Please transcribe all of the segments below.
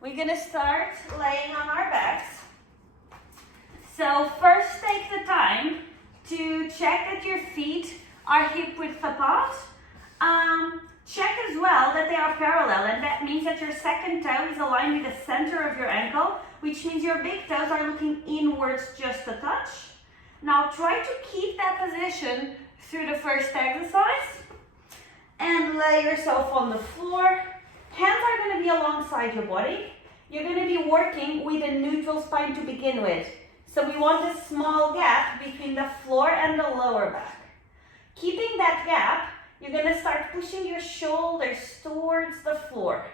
We're gonna start laying on our backs. So first take the time to check that your feet are hip width apart. Check as well that they are parallel, and that means that your second toe is aligned with the center of your ankle, which means your big toes are looking inwards just a touch. Now try to keep that position through the first exercise and lay yourself on the floor. Hands are going to be alongside your body. You're going to be working with a neutral spine to begin with. So we want a small gap between the floor and the lower back. Keeping that gap, you're going to start pushing your shoulders towards the floor.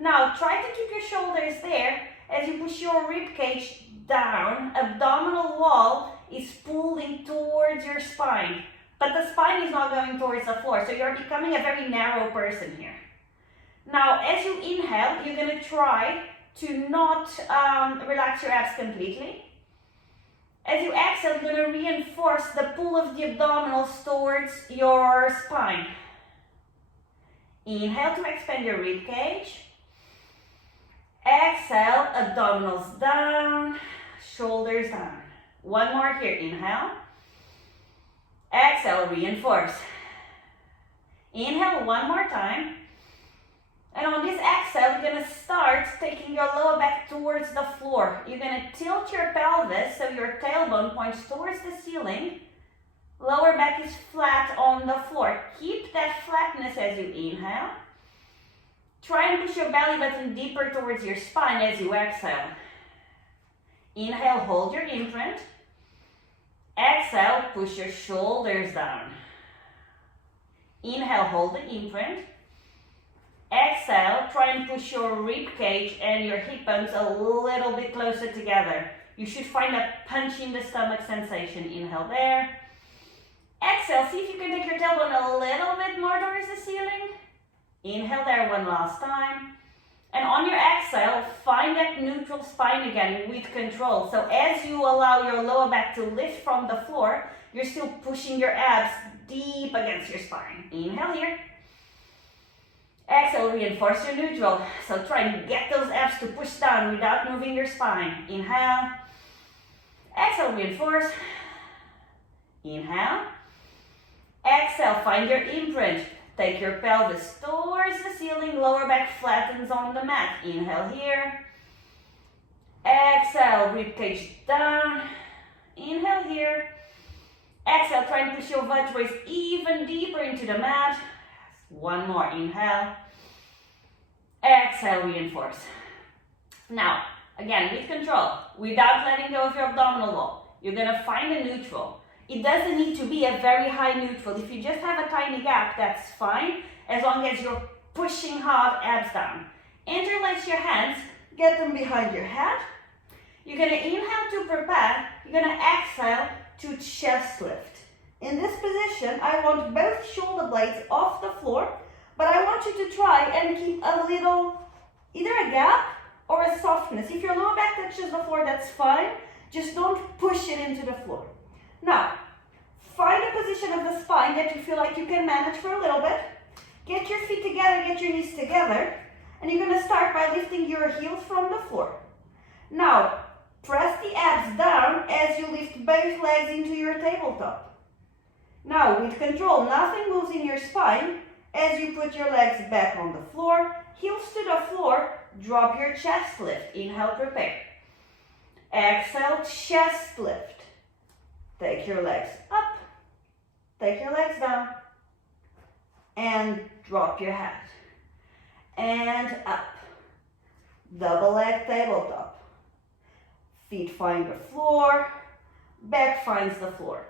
Now try to keep your shoulders there as you push your rib cage down. Abdominal wall is pulling towards your spine, but the spine is not going towards the floor, so you're becoming a very narrow person here. Now as you inhale, you're going to try to not relax your abs completely. As you exhale, you're going to reinforce the pull of the abdominals towards your spine. Inhale to expand your rib cage. Exhale, abdominals down, shoulders down. One more here, inhale. Exhale, reinforce. Inhale one more time. And on this exhale, you're going to start taking your lower back towards the floor. You're going to tilt your pelvis so your tailbone points towards the ceiling. Lower back is flat on the floor. Keep that flatness as you inhale. Try and push your belly button deeper towards your spine as you exhale. Inhale, hold your imprint. Exhale, push your shoulders down. Inhale, hold the imprint. Exhale, try and push your rib cage and your hip bones a little bit closer together. You should find a punch in the stomach sensation. Inhale there. Exhale, see if you can take your tailbone a little bit more towards the ceiling. Inhale there one last time. And on your exhale, find that neutral spine again with control. So as you allow your lower back to lift from the floor, you're still pushing your abs deep against your spine. Inhale here. Exhale, reinforce your neutral. So try and get those abs to push down without moving your spine. Inhale. Exhale, reinforce. Inhale. Exhale, find your imprint. Take your pelvis towards the ceiling, lower back flattens on the mat. Inhale here. Exhale, ribcage down. Inhale here. Exhale, try and push your vertebrae even deeper into the mat. One more, inhale. Exhale, reinforce. Now, again, with control, without letting go of your abdominal wall, you're gonna find a neutral. It doesn't need to be a very high neutral. If you just have a tiny gap, that's fine, as long as you're pushing hard, abs down. Interlace your hands, get them behind your head. You're gonna inhale to prepare, you're gonna exhale to chest lift. In this position, I want both shoulder blades off the floor, but I want you to try and keep a little, either a gap or a softness. If your lower back touches the floor, that's fine. Just don't push it into the floor. Now, find a position of the spine that you feel like you can manage for a little bit. Get your feet together, get your knees together, and you're going to start by lifting your heels from the floor. Now, press the abs down as you lift both legs into your tabletop. Now, with control, nothing moves in your spine as you put your legs back on the floor, heels to the floor, drop your chest lift. Inhale, prepare. Exhale, chest lift. Take your legs up, take your legs down, and drop your head. And up. Double leg tabletop. Feet find the floor, back finds the floor.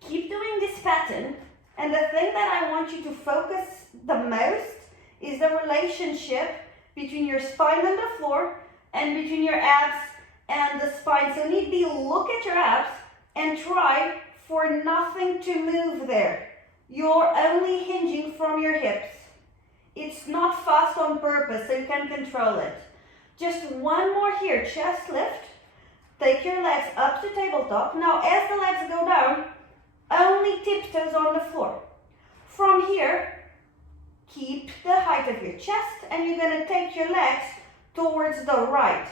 Keep doing this pattern, and the thing that I want you to focus the most is the relationship between your spine and the floor and between your abs and the spine. So need be look at your abs and try for nothing to move there. You're only hinging from your hips. It's not fast on purpose, so you can control it. Just one more here, chest lift. Take your legs up to tabletop. Now as the legs go down, only tiptoes on the floor. From here, Keep the height of your chest, and you're going to take your legs towards the right.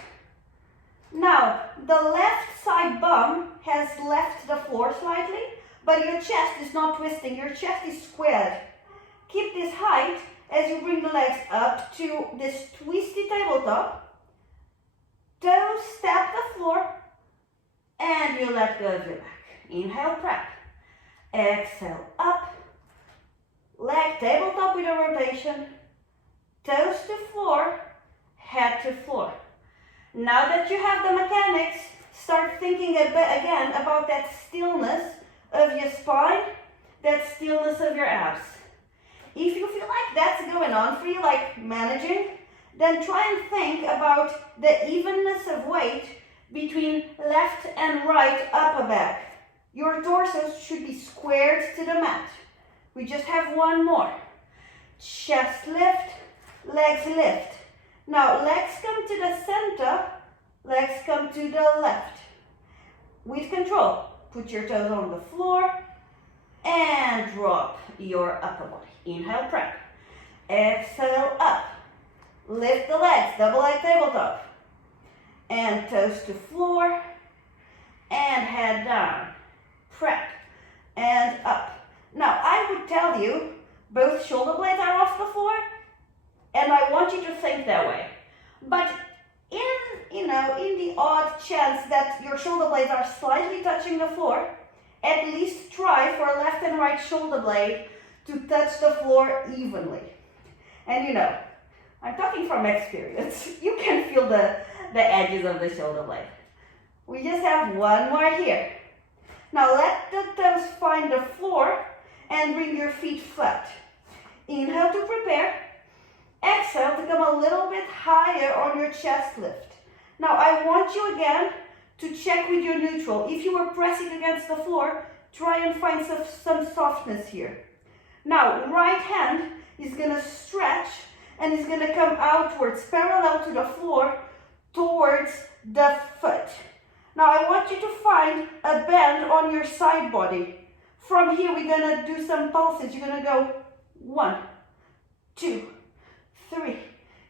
Now, the left side bum has left the floor slightly, but your chest is not twisting. Your chest is squared. Keep this height as you bring the legs up to this twisty tabletop. Toes step the floor, and you let go of your back. Inhale, prep. Exhale, up. Leg tabletop with a rotation. Toes to floor, head to floor. Now that you have the mechanics, start thinking a bit again about that stillness of your spine, that stillness of your abs. If you feel like that's going on for you, like managing, then try and think about the evenness of weight between left and right upper back. Your torso should be squared to the mat. We just have one more. Chest lift, legs lift. Now legs come to the center, legs come to the left. With control, put your toes on the floor and drop your upper body. Inhale, prep. Exhale, up. Lift the legs, double leg tabletop. And toes to floor and head down. Prep and up. Now, I would tell you both shoulder blades are off the floor, and I want you to think that way. But in the odd chance that your shoulder blades are slightly touching the floor, at least try for left and right shoulder blade to touch the floor evenly. And I'm talking from experience. You can feel the edges of the shoulder blade. We just have one more here. Now let the toes find the floor and bring your feet flat. Inhale to prepare. Exhale to come a little bit higher on your chest lift. Now I want you again to check with your neutral. If you were pressing against the floor, try and find some softness here. Now right hand is going to stretch and is going to come outwards, parallel to the floor, towards the foot. Now I want you to find a bend on your side body. From here we're going to do some pulses. You're going to go 1, 2, 3.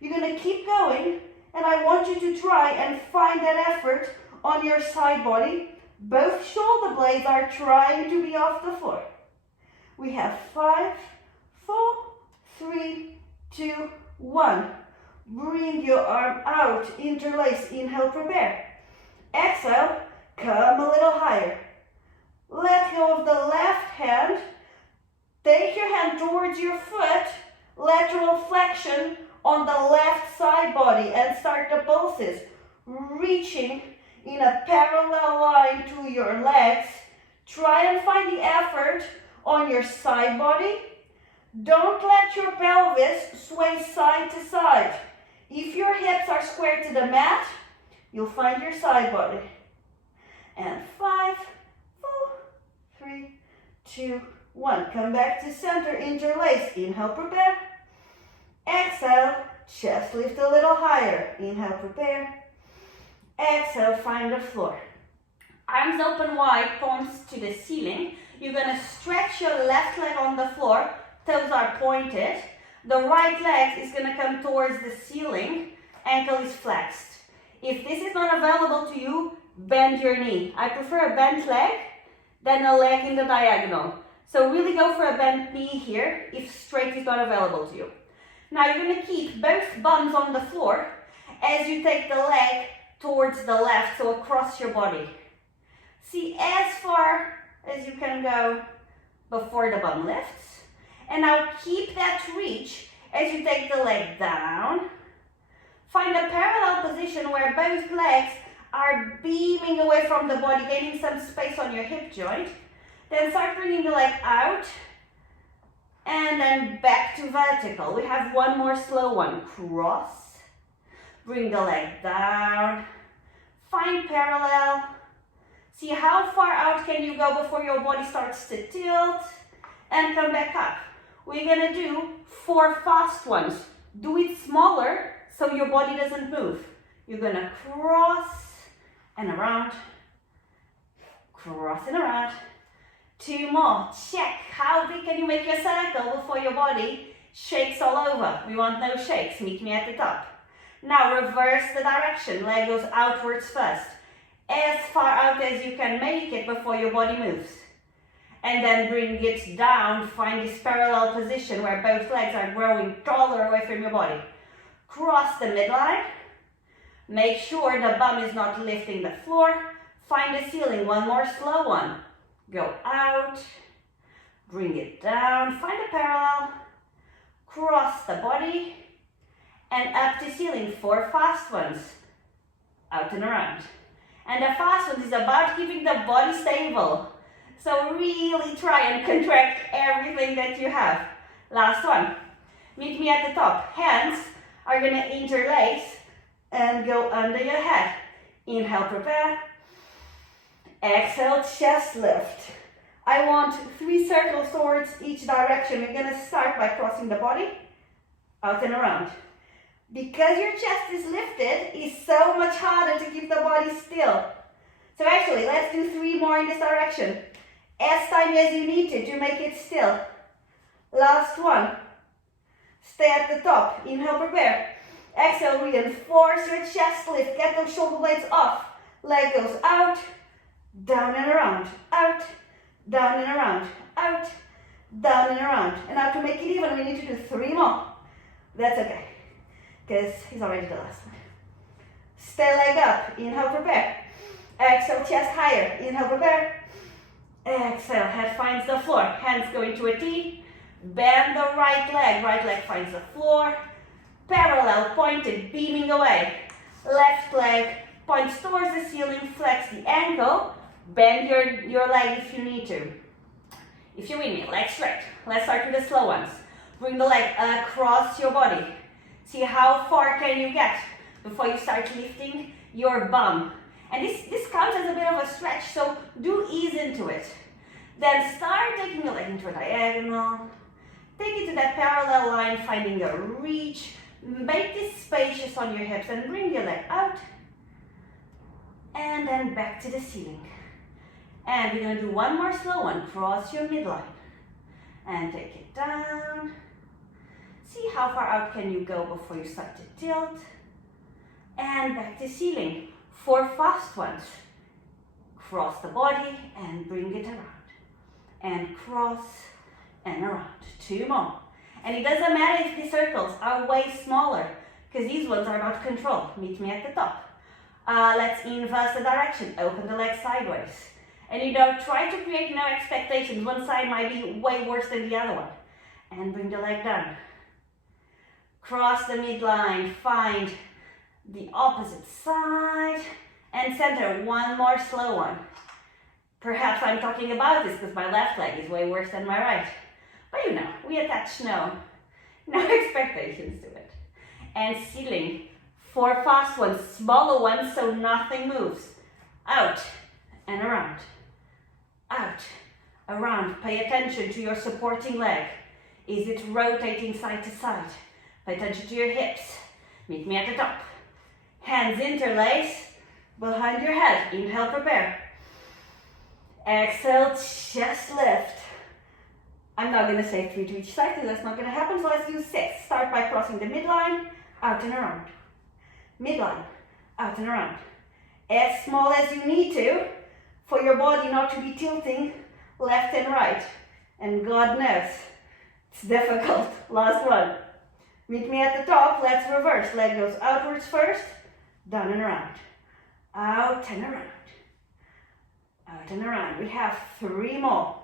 You're going to keep going, and I want you to try and find that effort on your side body. Both shoulder blades are trying to be off the floor. We have 5, 4, 3, 2, 1. Bring your arm out, interlace, inhale, prepare. Exhale, come a little higher. Let go of the left hand. Take your hand towards your foot, lateral flexion on the left side body, and start the pulses. Reaching in a parallel line to your legs. Try and find the effort on your side body. Don't let your pelvis sway side to side. If your hips are squared to the mat, you'll find your side body. And 5, 4, 3, 2, 1. Come back to center, interlace. Inhale, prepare. Exhale, chest lift a little higher. Inhale, prepare. Exhale, find the floor. Arms open wide, palms to the ceiling. You're going to stretch your left leg on the floor. Toes are pointed. The right leg is going to come towards the ceiling. Ankle is flexed. If this is not available to you, bend your knee. I prefer a bent leg than a leg in the diagonal. So really go for a bent knee here if straight is not available to you. Now you're going to keep both bums on the floor as you take the leg towards the left, so across your body. See as far as you can go before the bum lifts. And now keep that reach as you take the leg down. Find a parallel position where both legs are beaming away from the body, gaining some space on your hip joint. Then start bringing the leg out and then back to vertical. We have one more slow one. Cross. Bring the leg down. Find parallel. See how far out can you go before your body starts to tilt, and come back up. We're going to do 4 fast ones. Do it smaller so your body doesn't move. You're going to cross and around, cross and around. 2 more. Check. How big can you make your circle before your body Shakes all over. We want no shakes. Meet me at the top. Now reverse the direction. Leg goes outwards first. As far out as you can make it before your body moves. And then bring it down. Find this parallel position where both legs are growing taller away from your body. Cross the midline. Make sure the bum is not lifting the floor. Find the ceiling. One more slow one. Go out. Bring it down. Find a parallel. Cross the body. And up to ceiling. 4 fast ones. Out and around. And the fast ones is about keeping the body stable. So really try and contract everything that you have. Last one. Meet me at the top. Hands are going to interlace and go under your head. Inhale, prepare. Exhale, chest lift. I want 3 circles towards each direction. We're going to start by crossing the body, out and around. Because your chest is lifted, it's so much harder to keep the body still. So actually, let's do 3 more in this direction. As tiny as you need to make it still. Last one. Stay at the top. Inhale, prepare. Exhale, reinforce your chest lift. Get those shoulder blades off. Leg goes out, down and around. Out, down and around. Out, down and around. And now to make it even, we need to do 3 more. That's okay, because he's already the last one. Stay leg up. Inhale, prepare. Exhale, chest higher. Inhale, prepare. Exhale, head finds the floor. Hands go into a T. Bend the right leg finds the floor. Parallel, pointed, beaming away. Left leg points towards the ceiling, flex the ankle. Bend your leg if you need to. If you're with me, leg straight. Let's start with the slow ones. Bring the leg across your body. See how far can you get before you start lifting your bum. And this counts as a bit of a stretch, so do ease into it. Then start taking your leg into a diagonal. Take it to that parallel line, finding a reach. Make this spacious on your hips and bring your leg out. And then back to the ceiling. And we're going to do 1 more slow one. Cross your midline. And take it down. See how far out can you go before you start to tilt. And back to ceiling. 4 fast ones. Cross the body and bring it around. And cross and around. 2 more. And it doesn't matter if the circles are way smaller, because these ones are about control. Meet me at the top. Let's inverse the direction. Open the leg sideways. And try to create no expectations. One side might be way worse than the other one. And bring the leg down. Cross the midline. Find the opposite side. And center. 1 more slow one. Perhaps I'm talking about this because my left leg is way worse than my right. But we attach no expectations to it. And ceiling. 4 fast ones, smaller ones so nothing moves. Out and around. Out, around. Pay attention to your supporting leg. Is it rotating side to side? Pay attention to your hips. Meet me at the top. Hands interlace behind your head. Inhale, prepare. Exhale, chest lift. I'm not going to say 3 to each side because that's not going to happen, so let's do 6. Start by crossing the midline, out and around. Midline, out and around. As small as you need to for your body not to be tilting left and right. And God knows, it's difficult. Last one. Meet me at the top. Let's reverse. Leg goes outwards first, down and around. Out and around. Out and around. We have 3 more.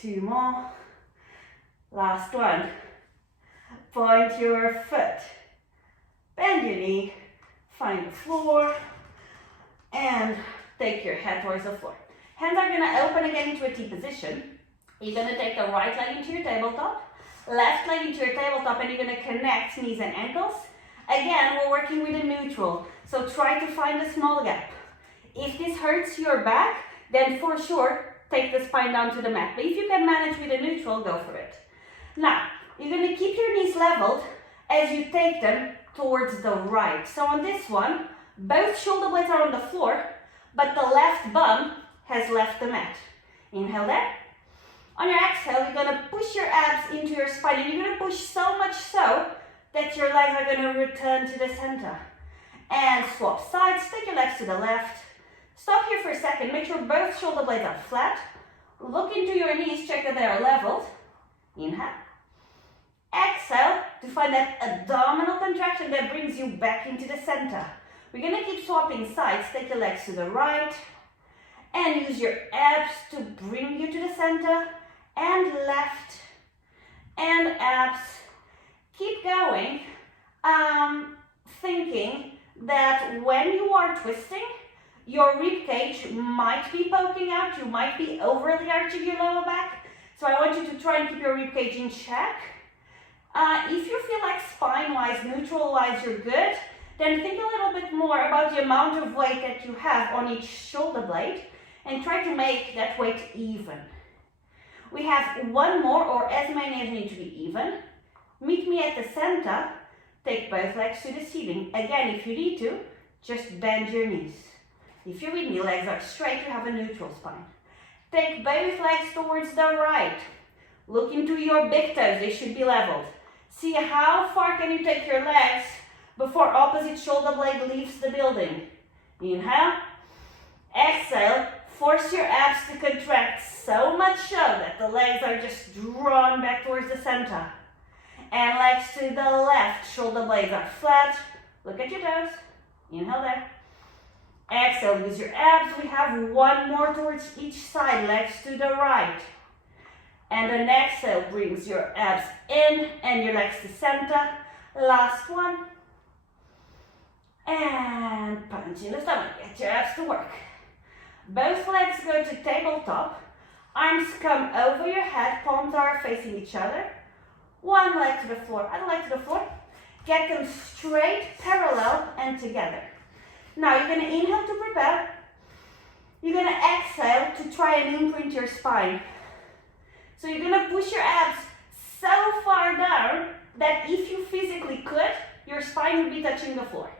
2 more. Last one. Point your foot. Bend your knee. Find the floor. And take your head towards the floor. Hands are going to open again into a T position. You're going to take the right leg into your tabletop. Left leg into your tabletop, and you're going to connect knees and ankles. Again, we're working with a neutral. So try to find a small gap. If this hurts your back, then for sure, take the spine down to the mat. But if you can manage with a neutral, go for it. Now, you're going to keep your knees leveled as you take them towards the right. So on this one, both shoulder blades are on the floor, but the left bum has left the mat. Inhale there. On your exhale, you're going to push your abs into your spine, and you're going to push so much so that your legs are going to return to the center. And swap sides, take your legs to the left. Stop here for a second, make sure both shoulder blades are flat. Look into your knees, check that they are leveled. Inhale. Exhale to find that abdominal contraction that brings you back into the center. We're going to keep swapping sides, take your legs to the right. And use your abs to bring you to the center. And left. And abs. Keep going. Thinking that when you are twisting, your rib cage might be poking out, you might be overly arching your lower back. So I want you to try and keep your rib cage in check. If you feel like spine-wise, neutral-wise, you're good, then think a little bit more about the amount of weight that you have on each shoulder blade and try to make that weight even. We have one more, or as many as need to be even. Meet me at the center. Take both legs to the ceiling. Again, if you need to, just bend your knees. If you're with me, legs are straight, you have a neutral spine. Take both legs towards the right. Look into your big toes, they should be leveled. See how far can you take your legs before opposite shoulder blade leaves the building. Inhale. Exhale, force your abs to contract so much so that the legs are just drawn back towards the center. And legs to the left, shoulder blades are flat. Look at your toes. Inhale there. Exhale, use your abs. We have one more towards each side, legs to the right. And an exhale brings your abs in and your legs to center. Last one. And punch in the stomach. Get your abs to work. Both legs go to tabletop. Arms come over your head. Palms are facing each other. One leg to the floor, other leg to the floor. Get them straight, parallel, and together. Now you're going to inhale to prepare. You're going to exhale to try and imprint your spine. So you're going to push your abs so far down that if you physically could, your spine would be touching the floor.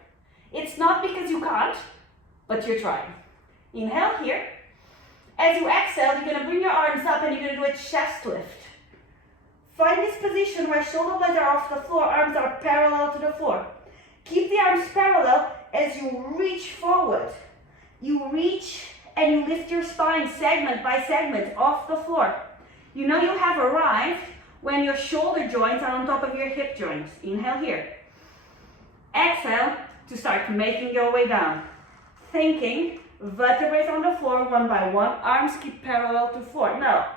It's not because you can't, but you're trying. Inhale here. As you exhale, you're going to bring your arms up and you're going to do a chest lift. Find this position where shoulder blades are off the floor, arms are parallel to the floor. Keep the arms parallel as you reach forward. You reach and you lift your spine segment by segment off the floor. You know you have arrived when your shoulder joints are on top of your hip joints. Inhale here. Exhale to start making your way down. Thinking, vertebrae on the floor one by one, arms keep parallel to floor. Now,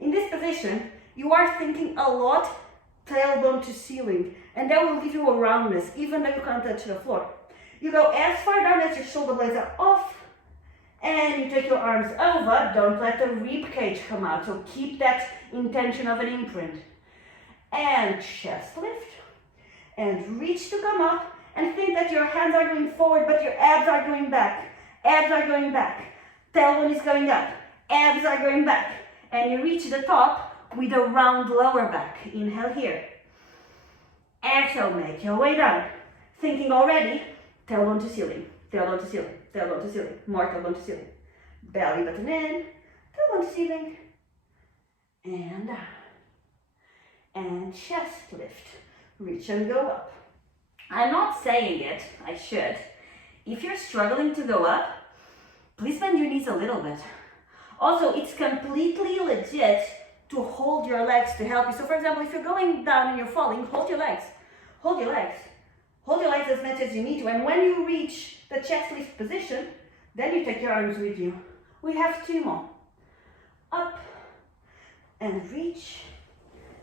in this position, you are thinking a lot, tailbone to ceiling, and that will give you a roundness, even though you can't touch the floor. You go as far down as your shoulder blades are off, and you take your arms over. Don't let the rib cage come out, so keep that intention of an imprint. And chest lift, and reach to come up, and think that your hands are going forward, but your abs are going back. Abs are going back. Tailbone is going up. Abs are going back. And you reach the top with a round lower back. Inhale here. Exhale, make your way down. Thinking already, tailbone to ceiling, tailbone to ceiling, tailbone to ceiling, more tailbone to ceiling. Belly button in, tailbone to ceiling, and down. And chest lift. Reach and go up. I'm not saying it, I should. If you're struggling to go up, please bend your knees a little bit. Also, it's completely legit to hold your legs to help you. So for example, if you're going down and you're falling, hold your legs. Hold your legs. Hold your legs as much as you need to. And when you reach the chest lift position, then you take your arms with you. We have two more. Up and reach.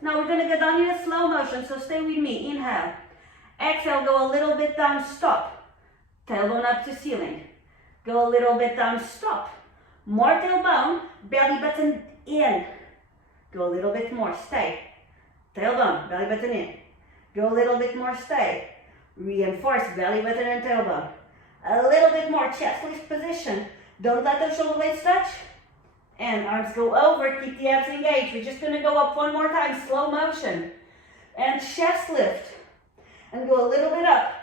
Now we're gonna go down in a slow motion, so stay with me. Inhale. Exhale, go a little bit down, stop. Tailbone up to ceiling. Go a little bit down, stop. More tailbone, belly button in. Go a little bit more, stay. Tailbone, belly button in. Go a little bit more, stay. Reinforce belly button and tailbone. A little bit more, chest lift position. Don't let those shoulder blades touch. And arms go over, keep the abs engaged. We're just gonna go up one more time, slow motion. And chest lift. And go a little bit up.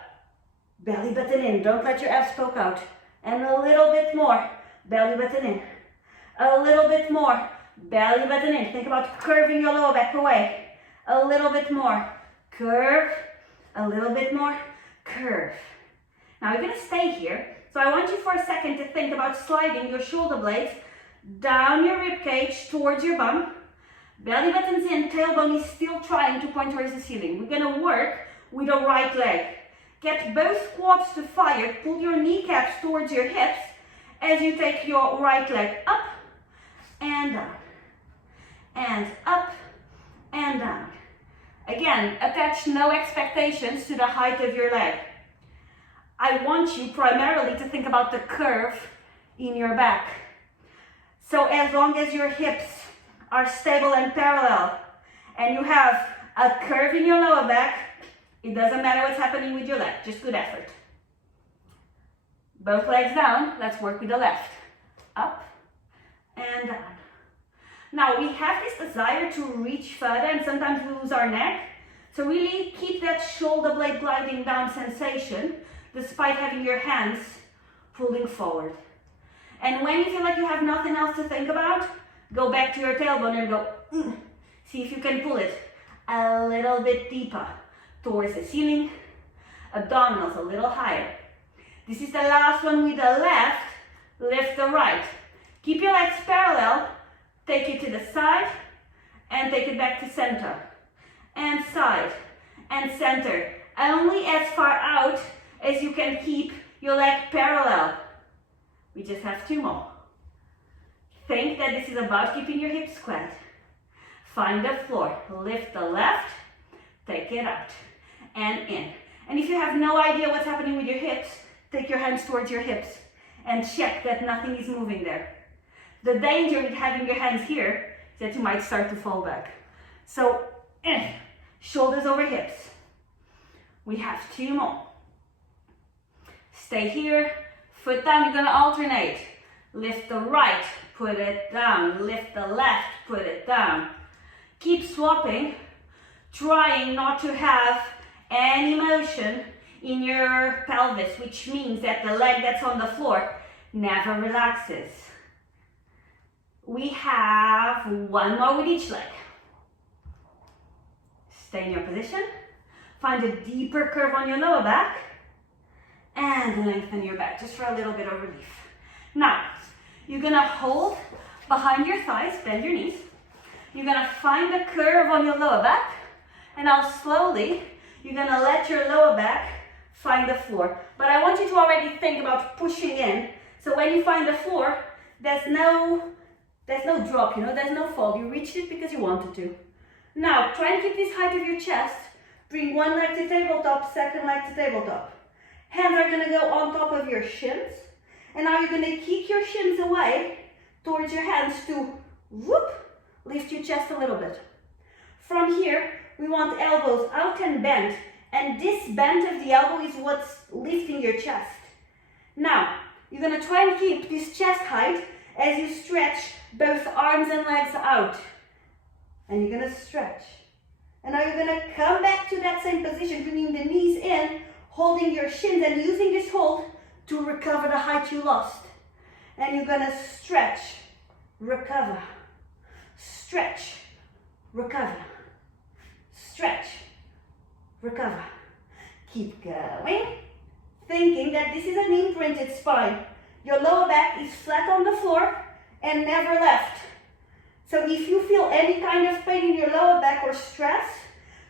Belly button in, don't let your abs poke out. And a little bit more, belly button in. A little bit more, belly button in. Think about curving your lower back away. A little bit more. Curve. A little bit more. Curve. Now you're going to stay here. So I want you for a second to think about sliding your shoulder blades down your rib cage towards your bum. Belly button's in, tailbone is still trying to point towards the ceiling. We're going to work with the right leg. Get both quads to fire. Pull your kneecaps towards your hips as you take your right leg up and down. And up and down. Again, attach no expectations to the height of your leg. I want you primarily to think about the curve in your back. So as long as your hips are stable and parallel and you have a curve in your lower back, it doesn't matter what's happening with your leg, just good effort. Both legs down, let's work with the left. Up and down. Now we have this desire to reach further and sometimes we lose our neck. So really keep that shoulder blade gliding down sensation despite having your hands pulling forward. And when you feel like you have nothing else to think about, go back to your tailbone and go, see if you can pull it a little bit deeper towards the ceiling, abdominals a little higher. This is the last one with the left, lift the right. Keep your legs parallel, take it to the side, and take it back to center. And side, and center. Only as far out as you can keep your leg parallel. We just have 2 more. Think that this is about keeping your hips squared. Find the floor, lift the left, take it out, and in. And if you have no idea what's happening with your hips, take your hands towards your hips and check that nothing is moving there. The danger with having your hands here is that you might start to fall back. So, shoulders over hips. We have 2 more. Stay here, foot down, you're gonna alternate. Lift the right, put it down. Lift the left, put it down. Keep swapping, trying not to have any motion in your pelvis, which means that the leg that's on the floor never relaxes. We have 1 more with each leg. Stay in your position. Find a deeper curve on your lower back and lengthen your back just for a little bit of relief. Now, you're gonna hold behind your thighs, bend your knees. You're gonna find a curve on your lower back and now slowly you're gonna let your lower back find the floor. But I want you to already think about pushing in. So when you find the floor, there's no drop, there's no fall. You reached it because you wanted to. Now, try and keep this height of your chest. Bring 1 leg to tabletop, 2nd leg to tabletop. Hands are gonna go on top of your shins. And now you're gonna kick your shins away towards your hands to lift your chest a little bit. From here, we want elbows out and bent. And this bend of the elbow is what's lifting your chest. Now, you're gonna try and keep this chest height as you stretch both arms and legs out. And you're gonna stretch. And now you're gonna come back to that same position, bringing the knees in, holding your shins and using this hold to recover the height you lost. And you're gonna stretch, recover, stretch, recover, stretch, recover. Keep going, thinking that this is an imprinted spine. Your lower back is flat on the floor and never left. So if you feel any kind of pain in your lower back or stress,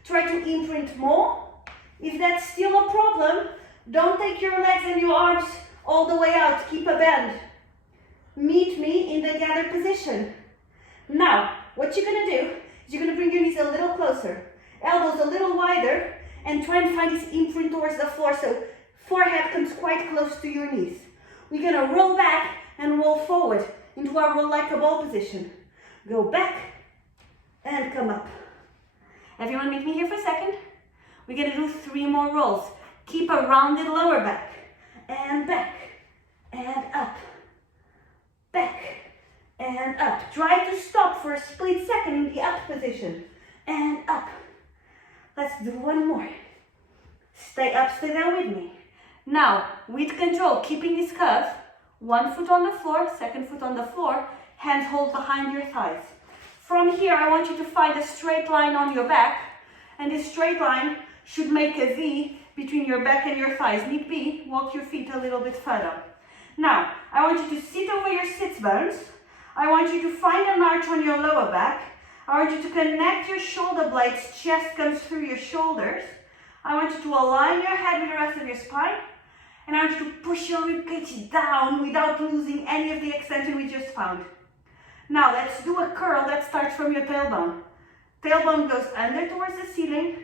try to imprint more. If that's still a problem, don't take your legs and your arms all the way out. Keep a bend. Meet me in the gathered position. Now, what you're gonna do is you're gonna bring your knees a little closer, elbows a little wider, and try and find this imprint towards the floor so forehead comes quite close to your knees. We're gonna roll back and roll forward into our roll like a ball position. Go back and come up. Everyone meet me here for a second. We're gonna do 3 more rolls. Keep a rounded lower back. And back. And up. Back. And up. Try to stop for a split second in the up position. And up. Let's do 1 more. Stay up, stay there with me. Now, with control, keeping this curve. 1 foot on the floor, 2nd foot on the floor. Hands hold behind your thighs. From here, I want you to find a straight line on your back, and this straight line should make a V between your back and your thighs. Need be, walk your feet a little bit further. Now, I want you to sit over your sits bones. I want you to find an arch on your lower back. I want you to connect your shoulder blades, chest comes through your shoulders. I want you to align your head with the rest of your spine. And I want you to push your ribcage down without losing any of the extension we just found. Now let's do a curl that starts from your tailbone. Tailbone goes under towards the ceiling,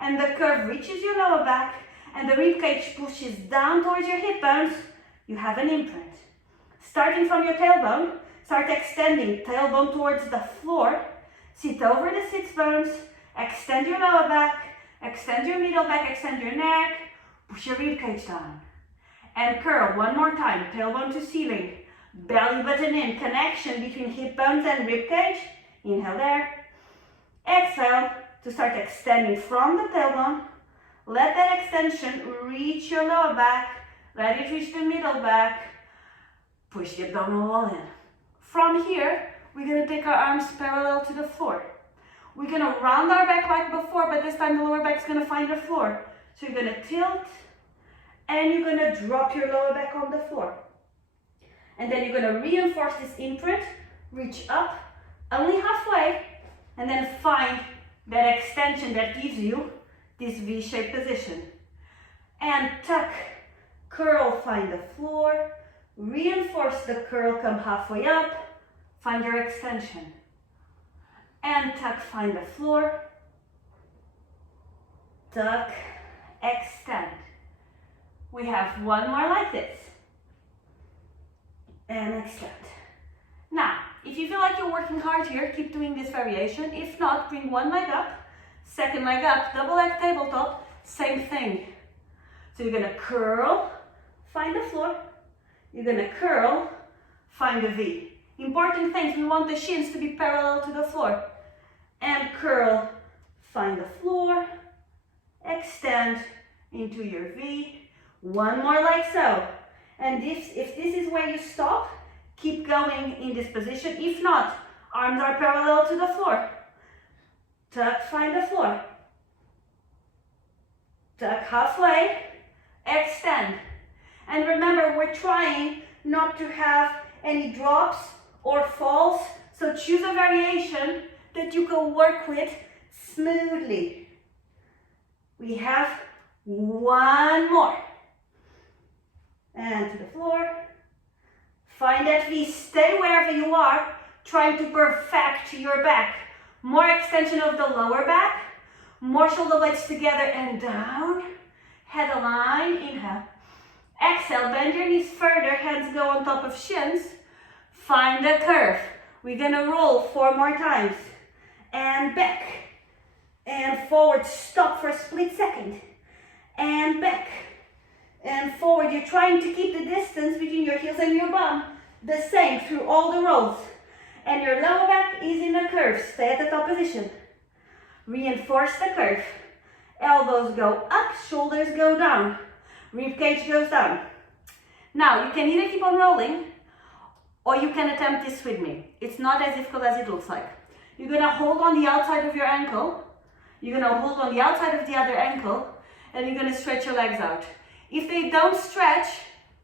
and the curve reaches your lower back, and the ribcage pushes down towards your hip bones. You have an imprint. Starting from your tailbone, start extending tailbone towards the floor. Sit over the sits bones, extend your lower back, extend your middle back, extend your neck, push your ribcage down. And curl one more time, tailbone to ceiling, belly button in, connection between hip bones and ribcage. Inhale there. Exhale to start extending from the tailbone. Let that extension reach your lower back. Let it reach the middle back. Push the abdominal wall in. From here, we're going to take our arms parallel to the floor. We're going to round our back like before, but this time the lower back is going to find the floor. So you're going to tilt, and you're going to drop your lower back on the floor. And then you're going to reinforce this imprint, reach up, only halfway, and then find that extension that gives you this V-shaped position. And tuck, curl, find the floor, reinforce the curl, come halfway up, find your extension. And tuck, find the floor, tuck, extend. We have one more like this. And extend. Now, if you feel like you're working hard here, keep doing this variation. If not, bring one leg up, second leg up, double leg tabletop, same thing. So you're gonna curl, find the floor. You're gonna curl, find the V. Important things, we want the shins to be parallel to the floor. And curl, find the floor, extend into your V. One more like so. And if this is where you stop, keep going in this position. If not, arms are parallel to the floor. Tuck, find the floor. Tuck halfway, extend. And remember, we're trying not to have any drops or falls, so choose a variation that you can work with smoothly. We have one more. And to the floor. Find that V, stay wherever you are, trying to perfect your back. More extension of the lower back, more shoulder blades together and down. Head aligned, inhale. Exhale, bend your knees further, hands go on top of shins. Find the curve. We're gonna roll 4 more times. And back. And forward, stop for a split second. And back. And forward, you're trying to keep the distance between your heels and your bum the same through all the rolls. And your lower back is in a curve. Stay at the top position. Reinforce the curve. Elbows go up, shoulders go down. Ribcage goes down. Now, you can either keep on rolling, or you can attempt this with me. It's not as difficult as it looks like. You're gonna hold on the outside of your ankle. You're gonna hold on the outside of the other ankle, and you're gonna stretch your legs out. If they don't stretch,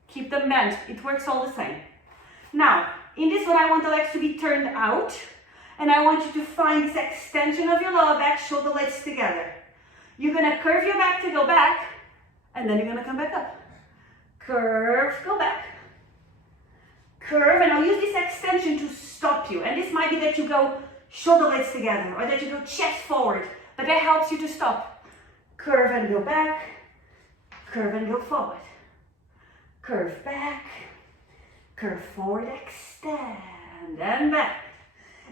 keep them bent. It works all the same. Now, in this one, I want the legs to be turned out, and I want you to find this extension of your lower back, shoulder blades together. You're gonna curve your back to go back, and then you're gonna come back up. Curve, go back. Curve, and I'll use this extension to stop you. And this might be that you go shoulder blades together, or that you go chest forward, but that helps you to stop. Curve and go back. Curve and go forward. Curve back. Curve forward, extend, and back.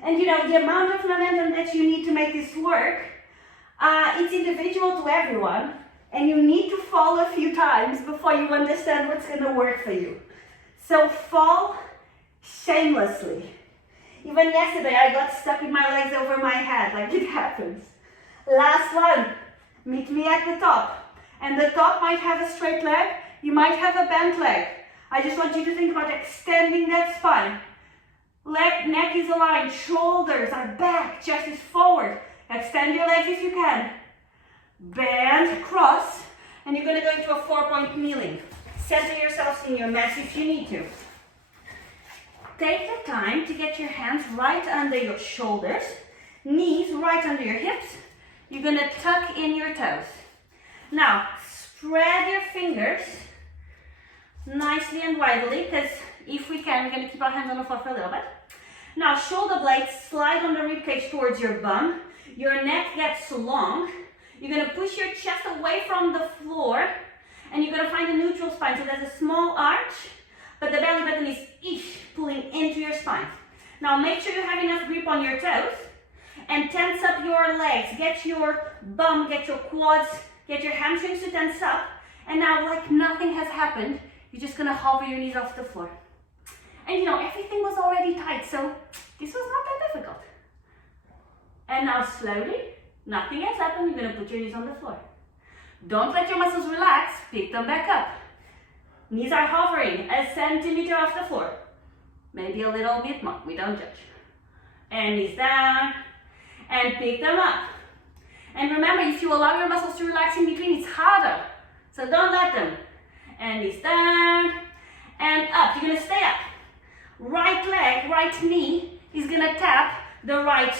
And you know, the amount of momentum that you need to make this work, it's individual to everyone, and you need to fall a few times before you understand what's going to work for you. So fall shamelessly. Even yesterday, I got stuck with my legs over my head, like it happens. Last one, meet me at the top. And the top might have a straight leg, you might have a bent leg. I just want you to think about extending that spine. Neck is aligned, shoulders are back, chest is forward. Extend your legs if you can. Bend, cross, and you're going to go into a 4-point kneeling. Center yourselves in your mats if you need to. Take the time to get your hands right under your shoulders, knees right under your hips. You're going to tuck in your toes. Now, spread your fingers nicely and widely, because if we can, we're going to keep our hands on the floor for a little bit. Now, shoulder blades slide on the ribcage towards your bum. Your neck gets long. You're going to push your chest away from the floor, and you're going to find a neutral spine. So there's a small arch, but the belly button is pulling into your spine. Now, make sure you have enough grip on your toes, and tense up your legs. Get your bum, get your quads, get your hamstrings to tense up. And now, like nothing has happened, you're just going to hover your knees off the floor. And you know, everything was already tight, so this was not that difficult. And now slowly, nothing has happened, you're going to put your knees on the floor. Don't let your muscles relax, pick them back up. Knees are hovering a centimeter off the floor. Maybe a little bit more, we don't judge. And knees down, and pick them up. And remember, if you allow your muscles to relax in between, it's harder. So don't let them. And knees down, and up. You're going to stay up. Right leg, right knee is going to tap the right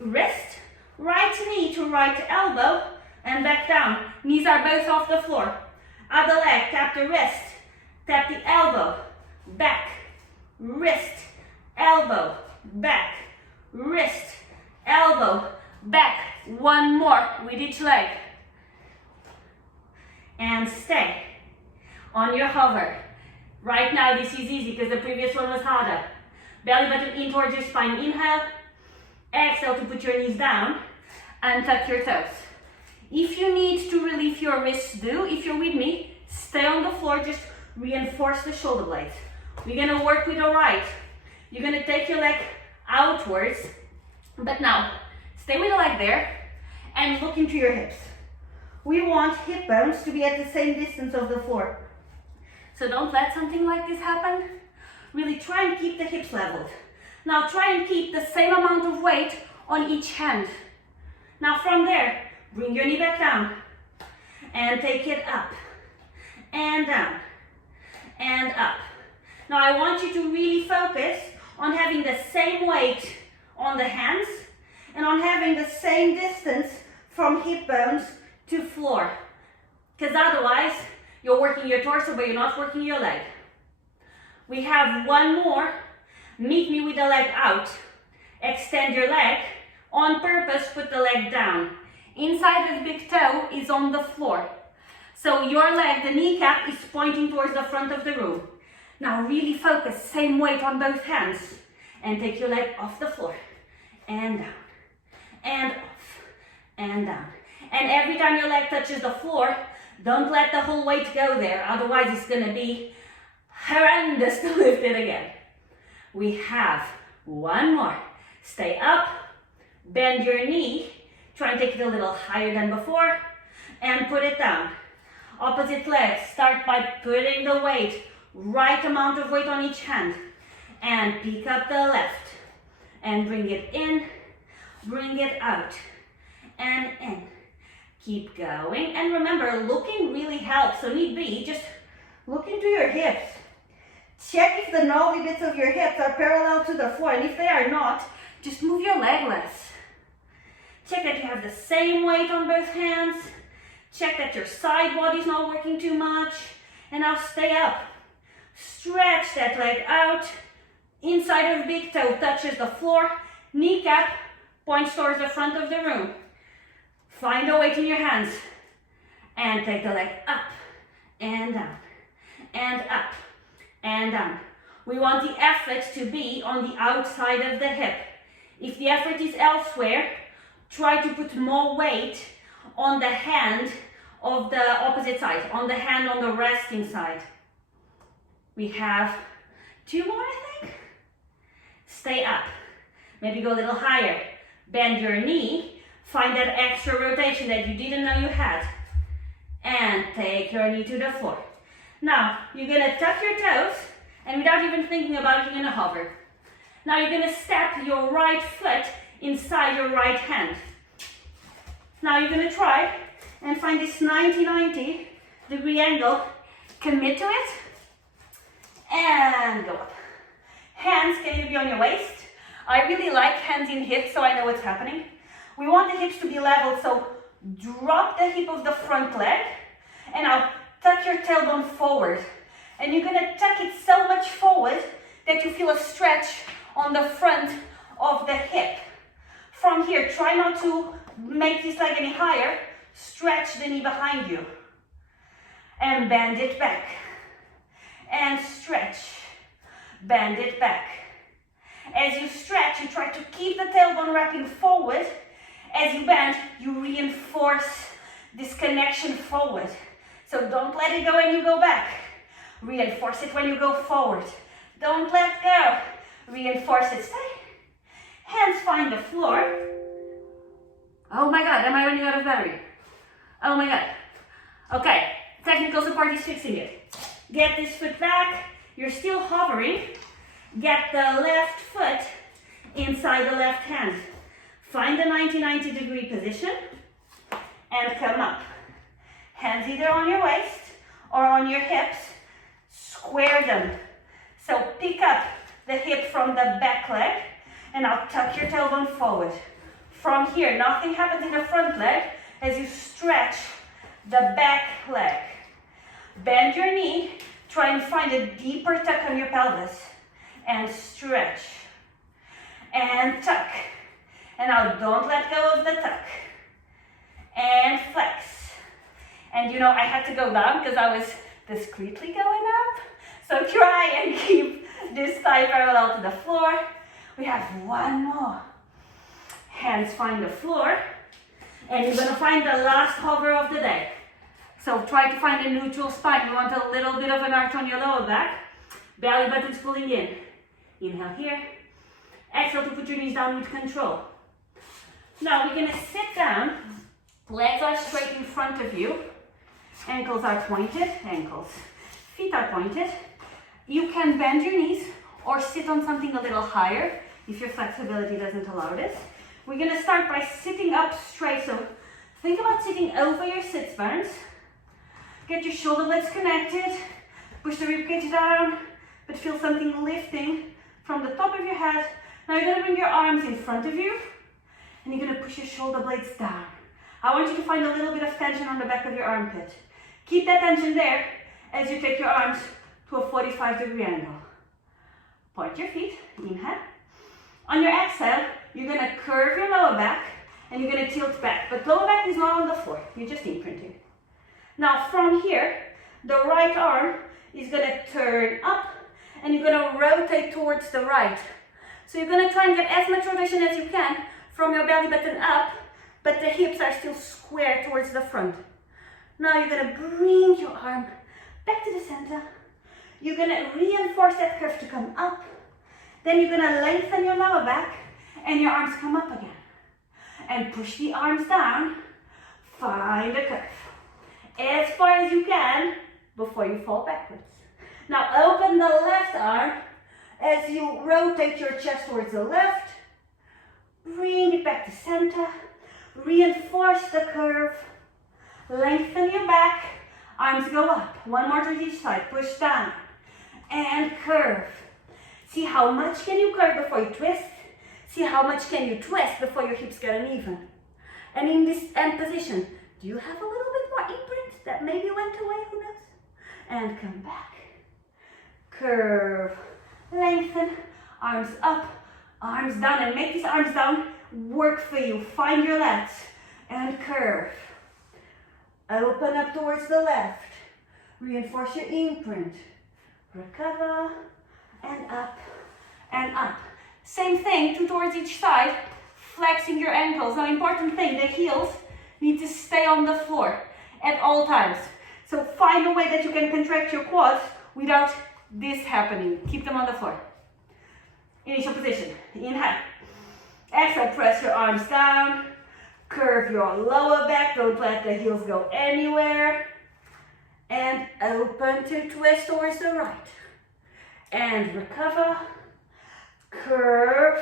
wrist, right knee to right elbow, and back down. Knees are both off the floor. Other leg, tap the wrist, tap the elbow, back, wrist, elbow, back, wrist, elbow, back. One more with each leg. And stay on your hover. Right now, this is easy because the previous one was harder. Belly button in towards your spine. Inhale. Exhale to put your knees down and tuck your toes. If you need to relieve your wrists, do. If you're with me, stay on the floor. Just reinforce the shoulder blades. We're going to work with the right. You're going to take your leg outwards. But now, stay with the leg there and look into your hips. We want hip bones to be at the same distance of the floor. So don't let something like this happen. Really try and keep the hips leveled. Now try and keep the same amount of weight on each hand. Now from there, bring your knee back down and take it up and down and up. Now I want you to really focus on having the same weight on the hands and on having the same distance from hip bones to floor. Because otherwise, you're working your torso, but you're not working your leg. We have one more. Meet me with the leg out. Extend your leg. On purpose, put the leg down. Inside the big toe is on the floor. So your leg, the kneecap, is pointing towards the front of the room. Now really focus, same weight on both hands. And take your leg off the floor. And down. And off. And down. And every time your leg touches the floor, don't let the whole weight go there, otherwise it's going to be horrendous to lift it again. We have one more. Stay up, bend your knee, try and take it a little higher than before, and put it down. Opposite leg, start by putting the weight, right amount of weight on each hand, and pick up the left, and bring it in, bring it out, and in. Keep going, and remember, looking really helps, so need be, just look into your hips. Check if the knobbly bits of your hips are parallel to the floor, and if they are not, just move your leg less. Check that you have the same weight on both hands. Check that your side body is not working too much, and now stay up. Stretch that leg out. Inside of big toe touches the floor. Kneecap points towards the front of the room. Find the weight in your hands and take the leg up and down and up and down. We want the effort to be on the outside of the hip. If the effort is elsewhere, try to put more weight on the hand of the opposite side, on the hand on the resting side. We have two more, I think. Stay up. Maybe go a little higher. Bend your knee. Find that extra rotation that you didn't know you had. And take your knee to the floor. Now, you're going to tuck your toes, and without even thinking about it, you're going to hover. Now you're gonna step your right foot inside your right hand. Now you're gonna try and find this 90-90 degree angle. Commit to it and go up. Hands can either be on your waist. I really like hands in hips so I know what's happening. We want the hips to be level, so drop the hip of the front leg and now tuck your tailbone forward. And you're gonna tuck it so much forward that you feel a stretch on the front of the hip. From here, try not to make this leg any higher. Stretch the knee behind you. And bend it back. And stretch. Bend it back. As you stretch, you try to keep the tailbone wrapping forward. As you bend, you reinforce this connection forward. So don't let it go when you go back. Reinforce it when you go forward. Don't let go. Reinforce it. Stay. Hands find the floor. Oh my God, am I running out of battery? Oh my God. Okay, technical support is fixing it. Get this foot back. You're still hovering. Get the left foot inside the left hand. Find the 90-90 degree position and come up. Hands either on your waist or on your hips. Square them. So pick up the hip from the back leg and now tuck your tailbone forward. From here, nothing happens in the front leg as you stretch the back leg. Bend your knee. Try and find a deeper tuck on your pelvis. And stretch. And tuck. And now don't let go of the tuck. And flex. And you know, I had to go down because I was discreetly going up. So try and keep this thigh parallel to the floor. We have one more. Hands find the floor. And you're gonna find the last hover of the day. So try to find a neutral spine. You want a little bit of an arch on your lower back. Belly button's pulling in. Inhale here. Exhale to put your knees down with control. Now we're gonna sit down. Legs are straight in front of you. Ankles are pointed. Ankles. Feet are pointed. You can bend your knees or sit on something a little higher if your flexibility doesn't allow this. We're gonna start by sitting up straight. So think about sitting over your sits bones. Get your shoulder blades connected. Push the ribcage down, but feel something lifting from the top of your head. Now you're gonna bring your arms in front of you and you're gonna push your shoulder blades down. I want you to find a little bit of tension on the back of your armpit. Keep that tension there as you take your arms to a 45-degree angle. Point your feet, inhale. On your exhale, you're gonna curve your lower back and you're gonna tilt back. But lower back is not on the floor, you're just imprinting. Now from here, the right arm is gonna turn up and you're gonna rotate towards the right. So you're gonna try and get as much rotation as you can from your belly button up, but the hips are still square towards the front. Now you're gonna bring your arm back to the center. You're gonna reinforce that curve to come up. Then you're gonna lengthen your lower back and your arms come up again. And push the arms down. Find a curve. As far as you can before you fall backwards. Now open the left arm as you rotate your chest towards the left. Bring it back to center. Reinforce the curve. Lengthen your back. Arms go up. One more to each side. Push down. And curve. See how much can you curve before you twist. See how much can you twist before your hips get uneven. And in this end position, do you have a little bit more imprint that maybe went away? Who knows? And come back. Curve. Lengthen. Arms up. Arms down. And make these arms down work for you. Find your lats. And curve. Open up towards the left. Reinforce your imprint. Recover. And up. And up. Same thing, two towards each side. Flexing your ankles. Now, important thing, the heels need to stay on the floor at all times. So find a way that you can contract your quads without this happening. Keep them on the floor. Initial position. Inhale. Exhale, press your arms down. Curve your lower back. Don't let the heels go anywhere. And open to twist towards the right. And recover. curve,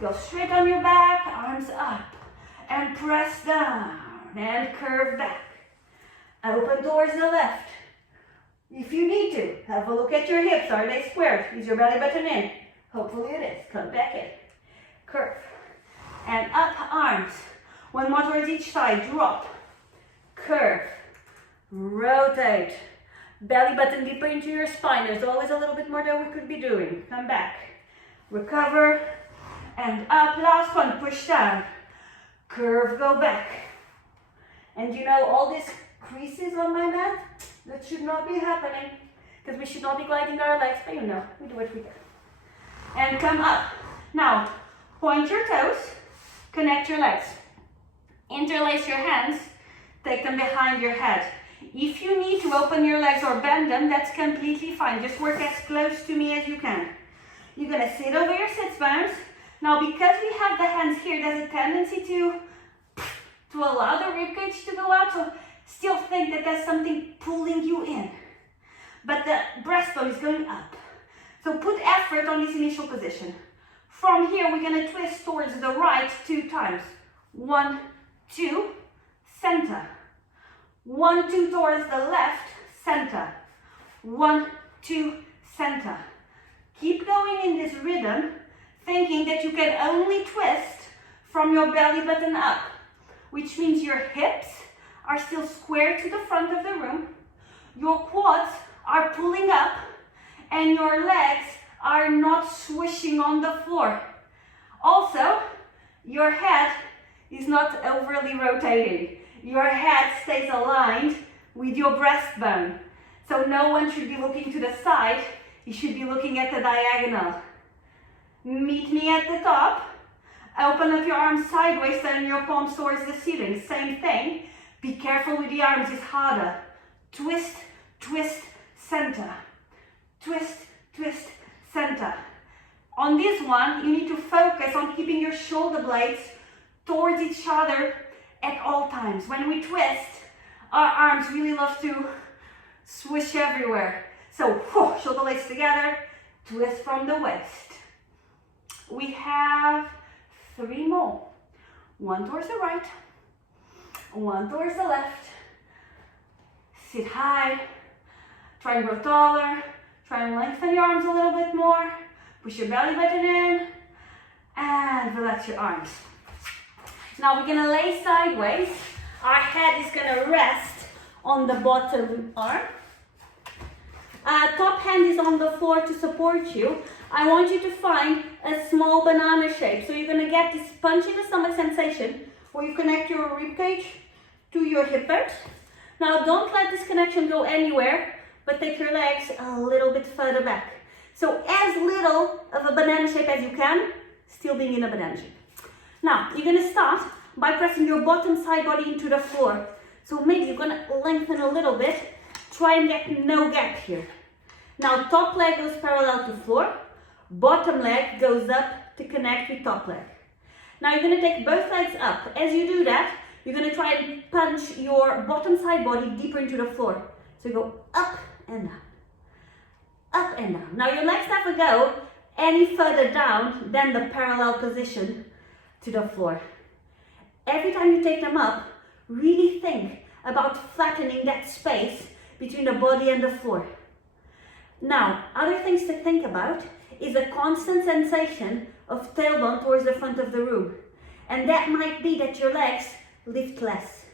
go straight on your back, arms up, and press down, and curve back. Open towards the left. If you need to, have a look at your hips. Are they squared? Is your belly button in? Hopefully it is. Come back in. Curve. And up, arms. One more towards each side. Drop. Curve. Rotate. Belly button deeper into your spine. There's always a little bit more that we could be doing. Come back. Recover. And up. Last one. Push down. Curve. Go back. And you know all these creases on my mat? That should not be happening. Because we should not be gliding our legs. But you know, we do what we can. And come up. Now, point your toes. Connect your legs. Interlace your hands. Take them behind your head. If you need to open your legs or bend them, that's completely fine. Just work as close to me as you can. You're going to sit over your sits bones. Now, because we have the hands here, there's a tendency to allow the ribcage to go out. So still think that there's something pulling you in. But the breastbone is going up. So put effort on this initial position. From here, we're going to twist towards the right 2 times. 1, 2, center. 1, 2 towards the left, center. 1, 2, center. Keep going in this rhythm, thinking that you can only twist from your belly button up, which means your hips are still square to the front of the room, your quads are pulling up, and your legs are not swishing on the floor. Also, your head is not overly rotating. Your head stays aligned with your breastbone. So no one should be looking to the side. You should be looking at the diagonal. Meet me at the top. Open up your arms sideways, turn your palms towards the ceiling. Same thing. Be careful with the arms, it's harder. Twist, twist, center. Twist, twist, center. On this one, you need to focus on keeping your shoulder blades towards each other at all times. When we twist, our arms really love to swish everywhere. So, shoulder blades together, twist from the waist. We have 3 more. 1 towards the right, 1 towards the left. Sit high, try and grow taller, try and lengthen your arms a little bit more. Push your belly button in, and relax your arms. Now we're gonna lay sideways. Our head is gonna rest on the bottom arm. Top hand is on the floor to support you. I want you to find a small banana shape. So you're gonna get this punch in the stomach sensation where you connect your ribcage to your hip bones. Now don't let this connection go anywhere, but take your legs a little bit further back. So as little of a banana shape as you can, still being in a banana shape. Now, you're going to start by pressing your bottom side body into the floor. So maybe you're going to lengthen a little bit. Try and get no gap here. Now, top leg goes parallel to floor. Bottom leg goes up to connect with top leg. Now, you're going to take both legs up. As you do that, you're going to try and punch your bottom side body deeper into the floor. So you go up and down. Up and down. Now, your legs never go any further down than the parallel position to the floor. Every time you take them up, really think about flattening that space between the body and the floor. Now, other things to think about is a constant sensation of tailbone towards the front of the room. And that might be that your legs lift less,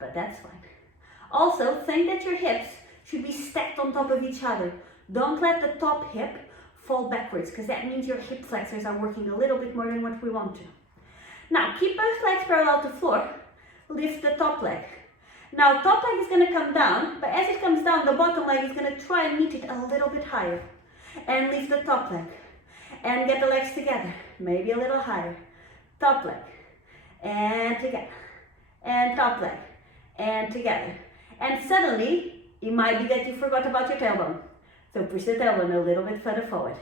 but that's fine. Also, think that your hips should be stacked on top of each other. Don't let the top hip fall backwards, because that means your hip flexors are working a little bit more than what we want to. Now, keep both legs parallel to floor. Lift the top leg. Now, top leg is going to come down, but as it comes down, the bottom leg is going to try and meet it a little bit higher. And lift the top leg. And get the legs together. Maybe a little higher. Top leg. And together. And top leg. And together. And suddenly, it might be that you forgot about your tailbone. So push the tailbone a little bit further forward.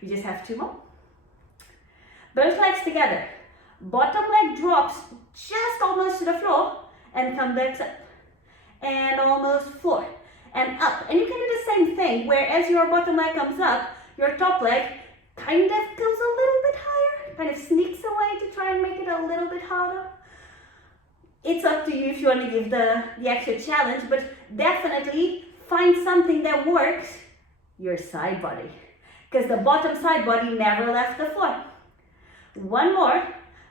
We just have 2 more. Both legs together. Bottom leg drops just almost to the floor and come back up. And almost floor. And up. And you can do the same thing where as your bottom leg comes up, your top leg kind kind of goes a little bit higher, kind of sneaks away to try and make it a little bit harder. It's up to you if you want to give the extra challenge, but definitely find something that works your side body, because the bottom side body never left the floor. One more,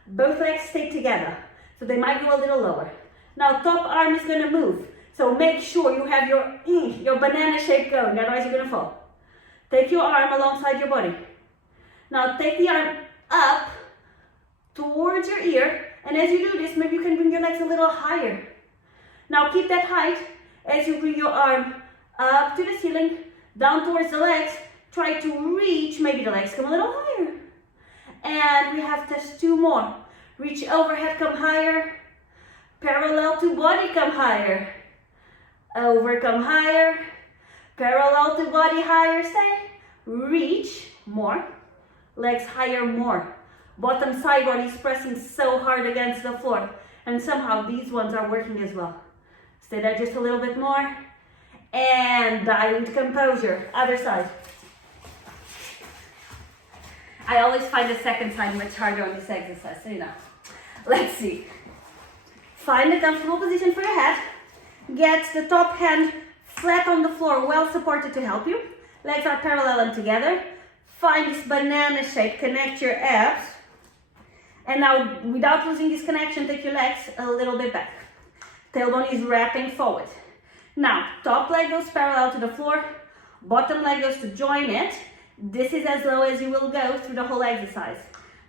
both legs stay together, so they might go a little lower. Now top arm is going to move, so make sure you have your banana shape going, otherwise you're going to fall. Take your arm alongside your body. Now take the arm up towards your ear, and as you do this, maybe you can bring your legs a little higher. Now keep that height as you bring your arm up to the ceiling, down towards the legs. Try to reach, maybe the legs come a little higher. And we have just two more. Reach overhead, come higher. Parallel to body, come higher. Over, come higher. Parallel to body, higher, stay. Reach, more. Legs higher, more. Bottom side body is pressing so hard against the floor. And somehow these ones are working as well. Stay there just a little bit more. And dilute composure. Other side. I always find the second side much harder on this exercise, so you know. Let's see. Find a comfortable position for your head. Get the top hand flat on the floor, well supported to help you. Legs are parallel and together. Find this banana shape, connect your abs. And now, without losing this connection, take your legs a little bit back. Tailbone is wrapping forward. Now, top leg goes parallel to the floor. Bottom leg goes to join it. This is as low as you will go through the whole exercise.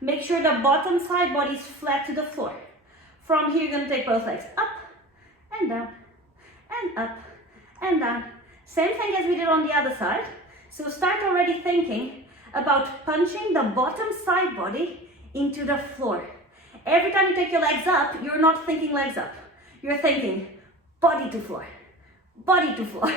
Make sure the bottom side body is flat to the floor. From here, you're going to take both legs up and down, and up and down. Same thing as we did on the other side. So start already thinking about punching the bottom side body into the floor. Every time you take your legs up, you're not thinking legs up. You're thinking body to floor, body to floor.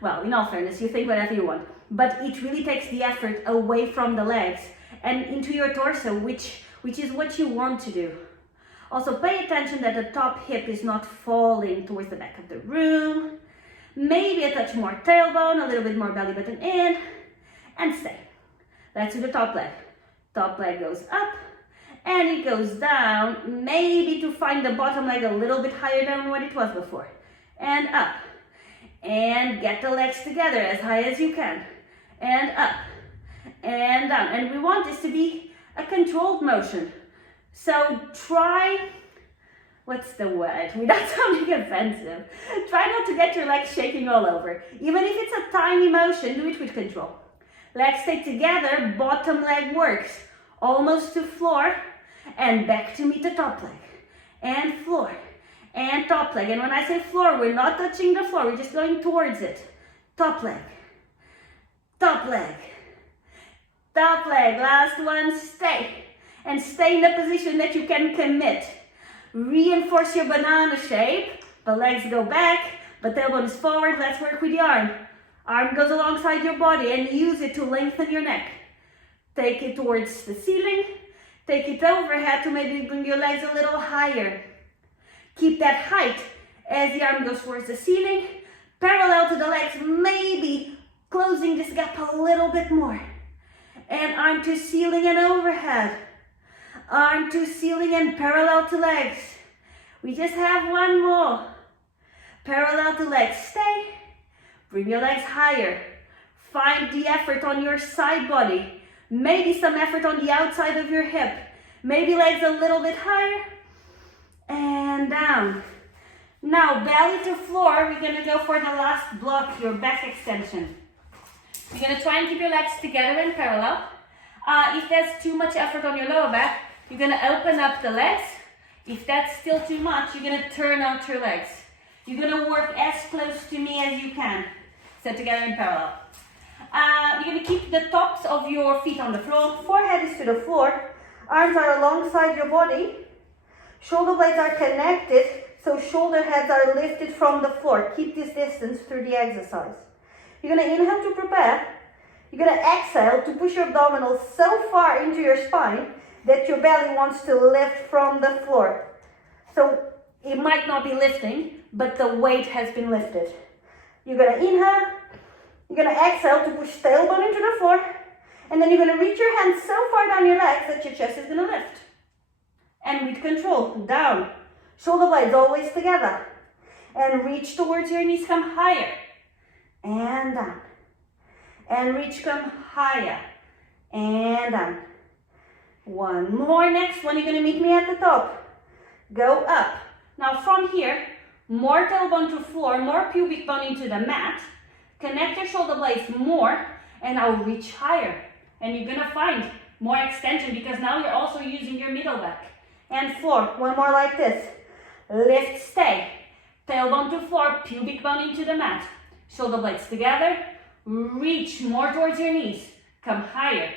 Well, in all fairness, you think whatever you want, but it really takes the effort away from the legs and into your torso, which is what you want to do. Also, pay attention that the top hip is not falling towards the back of the room. Maybe a touch more tailbone, a little bit more belly button in, and stay. Let's do the top leg. Top leg goes up, and it goes down, maybe to find the bottom leg a little bit higher than what it was before. And up. And get the legs together as high as you can. And up. And down. And we want this to be a controlled motion. So try, what's the word, without sounding offensive, try not to get your legs shaking all over. Even if it's a tiny motion, do it with control. Legs stay together, bottom leg works. Almost to floor, and back to meet the top leg. And floor, and top leg. And when I say floor, we're not touching the floor, we're just going towards it. Top leg, top leg, top leg. Last one, stay. And stay in the position that you can commit. Reinforce your banana shape. The legs go back, but tailbone is forward. Let's work with the arm. Arm goes alongside your body and use it to lengthen your neck. Take it towards the ceiling. Take it overhead to maybe bring your legs a little higher. Keep that height as the arm goes towards the ceiling. Parallel to the legs, maybe closing this gap a little bit more. And arm to ceiling and overhead. Arm to ceiling and parallel to legs. We just have one more. Parallel to legs, stay. Bring your legs higher. Find the effort on your side body. Maybe some effort on the outside of your hip. Maybe legs a little bit higher. And down. Now, belly to floor, we're going to go for the last block, your back extension. You're going to try and keep your legs together in parallel. If there's too much effort on your lower back, you're going to open up the legs. If that's still too much, you're going to turn out your legs. You're going to work as close to me as you can. So together in parallel. You're going to keep the tops of your feet on the floor. Forehead is to the floor. Arms are alongside your body. Shoulder blades are connected, so shoulder heads are lifted from the floor. Keep this distance through the exercise. You're going to inhale to prepare. You're going to exhale to push your abdominals so far into your spine that your belly wants to lift from the floor. So it might not be lifting, but the weight has been lifted. You're going to inhale. You're going to exhale to push tailbone into the floor. And then you're going to reach your hands so far down your legs that your chest is going to lift. And with control, down. Shoulder blades always together. And reach towards your knees, come higher. And down. And reach, come higher. And down. One more. Next one, you're going to meet me at the top. Go up. Now from here, more tailbone to floor, more pubic bone into the mat. Connect your shoulder blades more, and I'll reach higher. And you're going to find more extension because now you're also using your middle back. And floor, one more like this. Lift, stay. Tailbone to floor, pubic bone into the mat. Shoulder blades together. Reach more towards your knees. Come higher.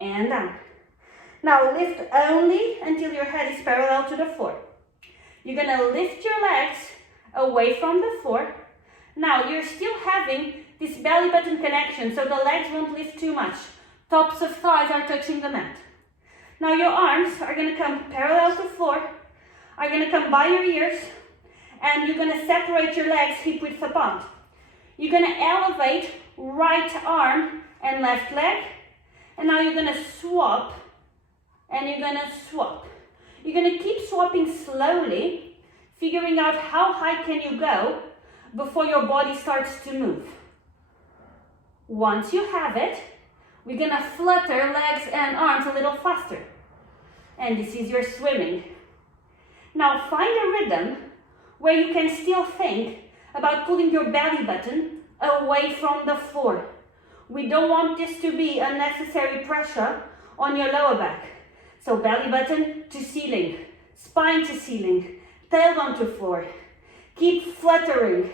And down. Now lift only until your head is parallel to the floor. You're going to lift your legs away from the floor. Now you're still having this belly button connection, so the legs won't lift too much. Tops of thighs are touching the mat. Now your arms are going to come parallel to the floor, are going to come by your ears, and you're going to separate your legs hip width apart. You're going to elevate right arm and left leg, and now you're going to swap, and you're going to swap. You're going to keep swapping slowly, figuring out how high can you go before your body starts to move. Once you have it, we're going to flutter legs and arms a little faster. And this is your swimming. Now find a rhythm where you can still think about pulling your belly button away from the floor. We don't want this to be unnecessary pressure on your lower back. So belly button to ceiling, spine to ceiling, tailbone to floor. Keep fluttering.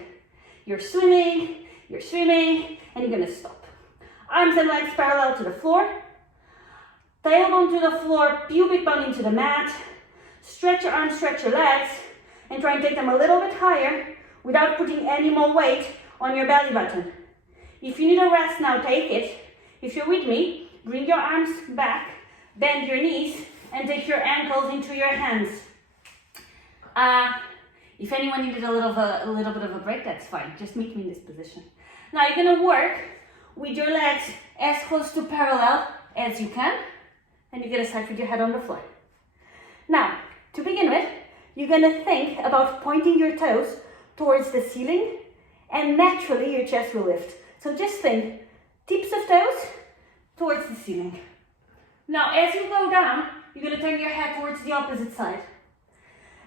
You're swimming, and you're going to stop. Arms and legs parallel to the floor. Tailbone to the floor, pubic bone into the mat. Stretch your arms, stretch your legs, and try and take them a little bit higher without putting any more weight on your belly button. If you need a rest now, take it. If you're with me, bring your arms back, bend your knees, and take your ankles into your hands. If anyone needed a little bit of a break, that's fine. Just meet me in this position. Now you're going to work with your legs as close to parallel as you can, and you're going to start with your head on the floor. Now, to begin with, you're going to think about pointing your toes towards the ceiling, and naturally your chest will lift. So just think, tips of toes towards the ceiling. Now, as you go down, you're going to turn your head towards the opposite side.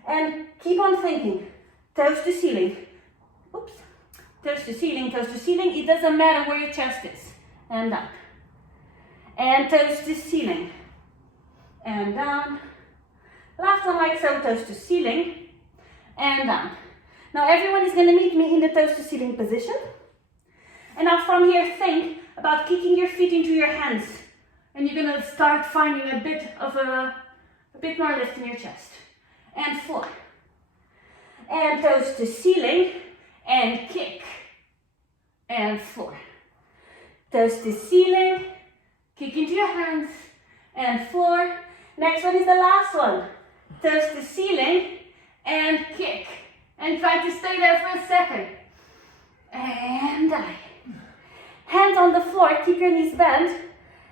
And keep on thinking, toes to ceiling. Oops. Toes to ceiling, toes to ceiling. It doesn't matter where your chest is. And down. And toes to ceiling. And down. Last one like so, toes to ceiling. And down. Now everyone is going to meet me in the toes to ceiling position. And now from here, think about kicking your feet into your hands. And you're going to start finding a bit more lift in your chest. And floor. And toes to ceiling. And kick. And floor. Toes to ceiling. Kick into your hands. And floor. Next one is the last one. Toes to ceiling. And kick. And try to stay there for a second. And die. Hands on the floor. Keep your knees bent.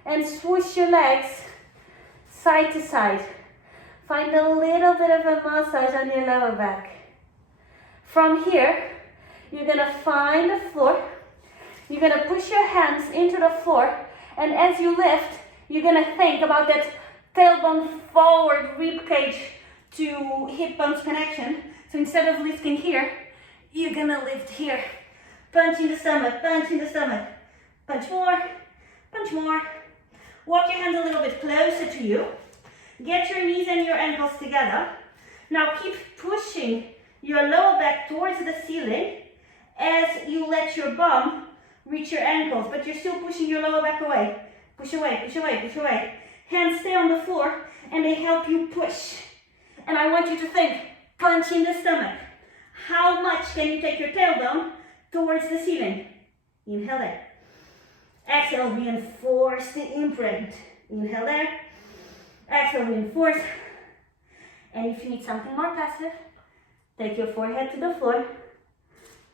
And swoosh your legs side to side. Find a little bit of a massage on your lower back. From here, you're going to find the floor. You're going to push your hands into the floor. And as you lift, you're going to think about that tailbone forward rib cage to hip bones connection. So instead of lifting here, you're going to lift here. Punch in the stomach, punch in the stomach. Punch more, punch more. Walk your hands a little bit closer to you. Get your knees and your ankles together. Now keep pushing your lower back towards the ceiling as you let your bum reach your ankles, but you're still pushing your lower back away. Push away, push away, push away. Hands stay on the floor and they help you push. And I want you to think, punch in the stomach. How much can you take your tailbone towards the ceiling? Inhale there. Exhale, reinforce the imprint. Inhale there. Exhale, reinforce. And if you need something more passive, take your forehead to the floor.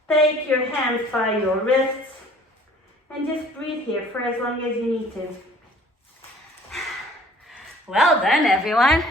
Take your hands by your wrists And just breathe here for as long as you need to. Well done, everyone.